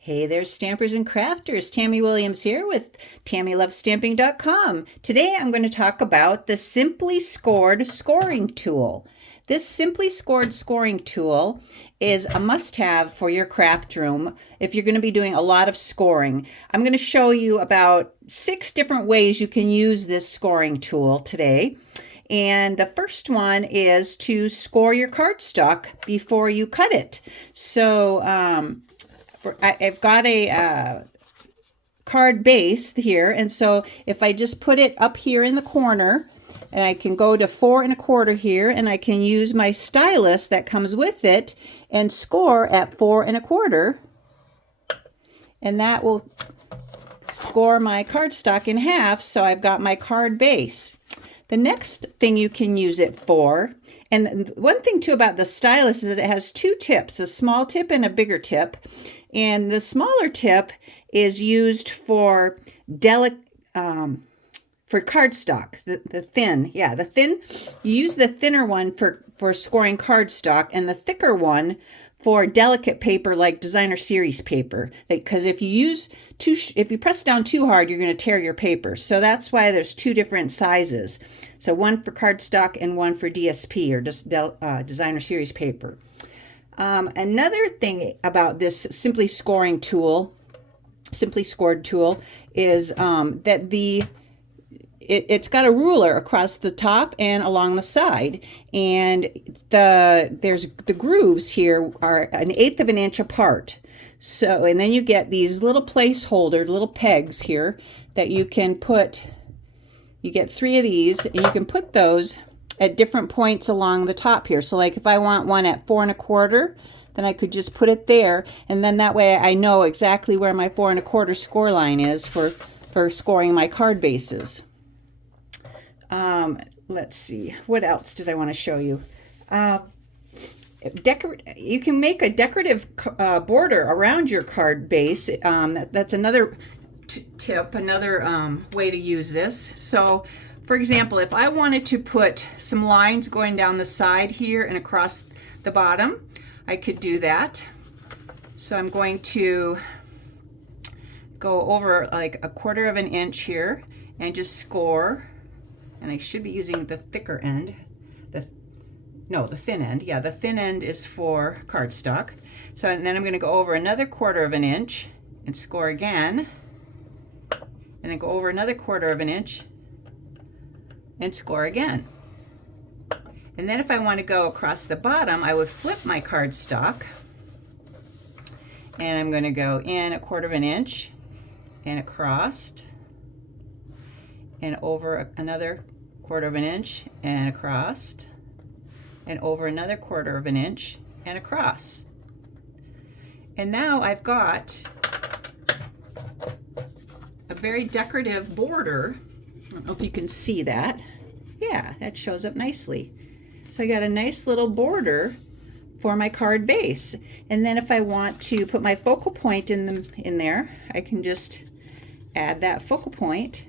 Hey there, stampers and crafters. Tammy Williams here with TammyLovesStamping.com. Today I'm going to talk about the Simply Scored scoring tool. This Simply Scored scoring tool is a must-have for your craft room if you're going to be doing a lot of scoring. I'm going to show you about 6 different ways you can use this scoring tool today. And the first one is to score your cardstock before you cut it. So I've got a card base here, and so if I just put it up here in the corner, and I can go to 4 1/4 here, and I can use my stylus that comes with it and score at 4 1/4, and that will score my cardstock in half, so I've got my card base. The next thing you can use it for, and one thing too about the stylus is it has 2 tips, a small tip and a bigger tip. And the smaller tip is used for for cardstock, the thin. Yeah, the thin, you use the thinner one for scoring cardstock, and the thicker one for delicate paper like designer series paper. Because if you press down too hard, you're going to tear your paper. So that's why there's 2 different sizes. So one for cardstock and one for DSP, or just designer series paper. Another thing about this Simply Scored tool is that it's got a ruler across the top and along the side, and the grooves here are 1/8 of an inch apart. So, and then you get these little placeholder, little pegs here that you can put. You get 3 of these, and you can put those at different points along the top here. So like if I want one at 4 1/4, then I could just put it there, and then that way I know exactly where my 4 1/4 score line is for scoring my card bases. Let's see, what else did I want to show you? You can make a decorative border around your card base. That's another tip, another way to use this. So for example, if I wanted to put some lines going down the side here and across the bottom, I could do that. So I'm going to go over like 1/4 of an inch here and just score. And I should be using the thicker end. The thin end. Yeah, the thin end is for cardstock. So and then I'm going to go over another 1/4 of an inch and score again. And then go over another 1/4 of an inch and score again. And then if I want to go across the bottom, I would flip my cardstock, and I'm going to go in 1/4 of an inch and across and over another 1/4 of an inch and across and over another 1/4 of an inch and across. And now I've got a very decorative border. I don't know if you can see that. Yeah, that shows up nicely. So I got a nice little border for my card base. And then if I want to put my focal point in there, I can just add that focal point,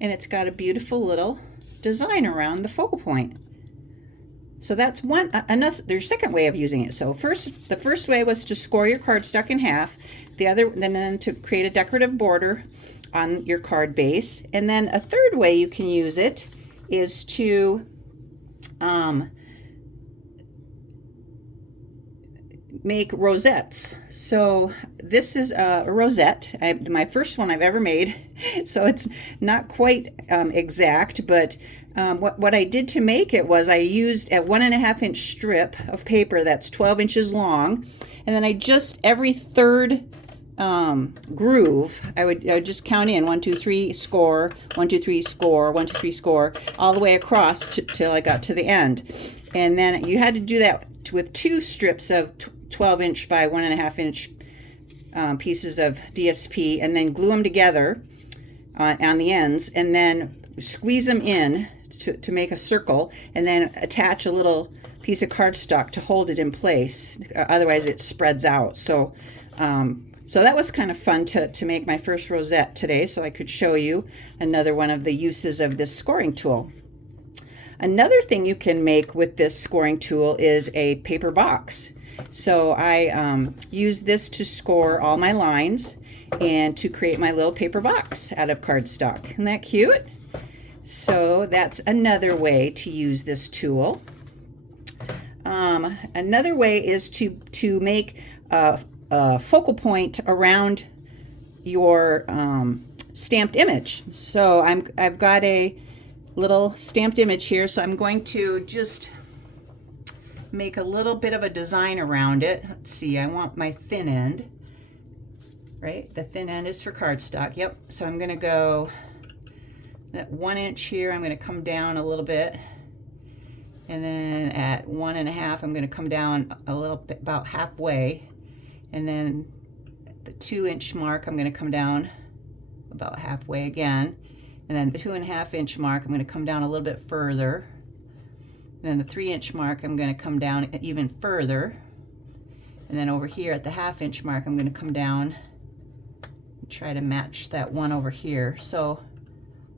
and it's got a beautiful little design around the focal point. So that's there's a second way of using it. So the first way was to score your cardstock in half. Then to create a decorative border on your card base. And then a third way you can use it is to make rosettes. So this is a rosette, my first one I've ever made, so it's not quite exact, but what I did to make it was I used a 1 1/2 inch strip of paper that's 12 inches long, and then I just every third groove, I would just count in 1 2 3 score, 1 2 3 score, 1 2 3 score, all the way across till I got to the end. And then you had to do that with 2 strips of 12 inch by 1 1/2 inch pieces of DSP, and then glue them together on the ends, and then squeeze them in to make a circle, and then attach a little piece of cardstock to hold it in place. Otherwise it spreads out. So so that was kind of fun to make my first rosette today, so I could show you another one of the uses of this scoring tool. Another thing you can make with this scoring tool is a paper box. So I use this to score all my lines and to create my little paper box out of cardstock. Isn't that cute? So that's another way to use this tool. Another way is to make a focal point around your stamped image. So I've got a little stamped image here, so I'm going to just make a little bit of a design around it. Let's see, I want my thin end, right? The thin end is for cardstock. Yep. So I'm going to go at 1 inch here. I'm going to come down a little bit, and then at 1.5 I'm going to come down a little bit, about halfway, and then at the 2 inch mark I'm going to come down about halfway again, and then the 2.5 inch mark I'm going to come down a little bit further, and then the 3 inch mark I'm going to come down even further, and then over here at the 1/2 inch mark I'm going to come down and try to match that one over here. So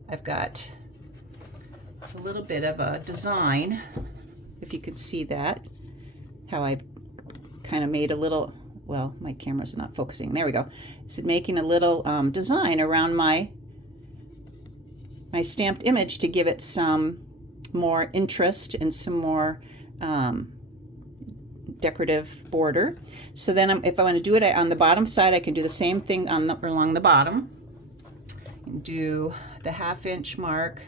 I've got a little bit of a design, if you could see that, how I've kind of made a little, well, my camera's not focusing. There we go. It's making a little design around my stamped image to give it some more interest and some more decorative border. So then if I want to do it on the bottom side, I can do the same thing along the bottom. Do the 1/2 inch mark,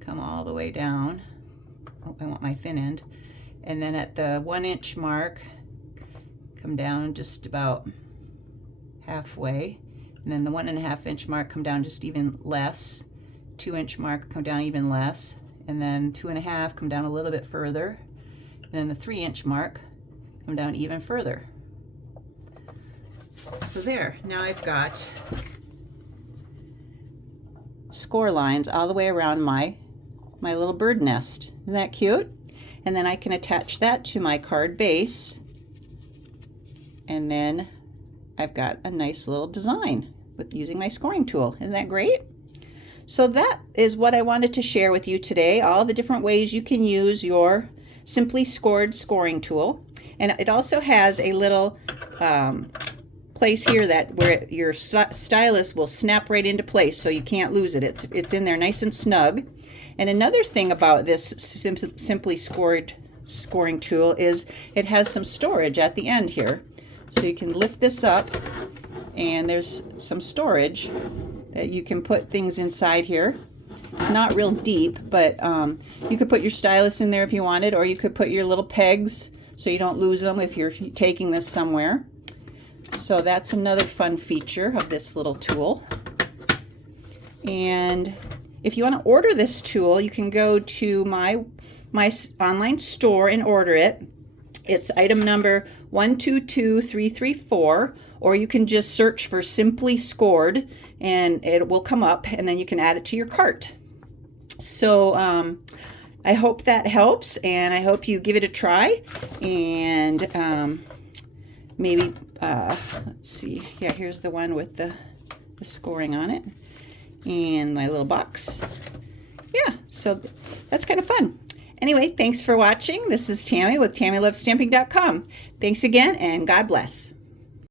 come all the way down. Oh, I want my thin end. And then at the 1 inch mark, come down just about halfway. And then the 1.5 inch mark, come down just even less. 2 inch mark, come down even less. And then 2.5, come down a little bit further. And then the 3 inch mark, come down even further. So there, now I've got score lines all the way around my little bird nest. Isn't that cute? And then I can attach that to my card base, and then I've got a nice little design with using my scoring tool. Isn't that great? So that is what I wanted to share with you today, all the different ways you can use your Simply Scored scoring tool. And it also has a little place here that where your stylus will snap right into place, so you can't lose it. It's in there nice and snug. And another thing about this Simply Scored scoring tool is it has some storage at the end here. So you can lift this up, and there's some storage that you can put things inside here. It's not real deep, but you could put your stylus in there if you wanted, or you could put your little pegs so you don't lose them if you're taking this somewhere. So that's another fun feature of this little tool. And if you want to order this tool, you can go to my online store and order it. It's item number 122334, or you can just search for Simply Scored and it will come up, and then you can add it to your cart. So I hope that helps, and I hope you give it a try, and maybe let's see, yeah, here's the one with the scoring on it and my little box. Yeah, so that's kind of fun. Anyway, thanks for watching. This is Tammy with TammyLovesStamping.com. Thanks again, and God bless.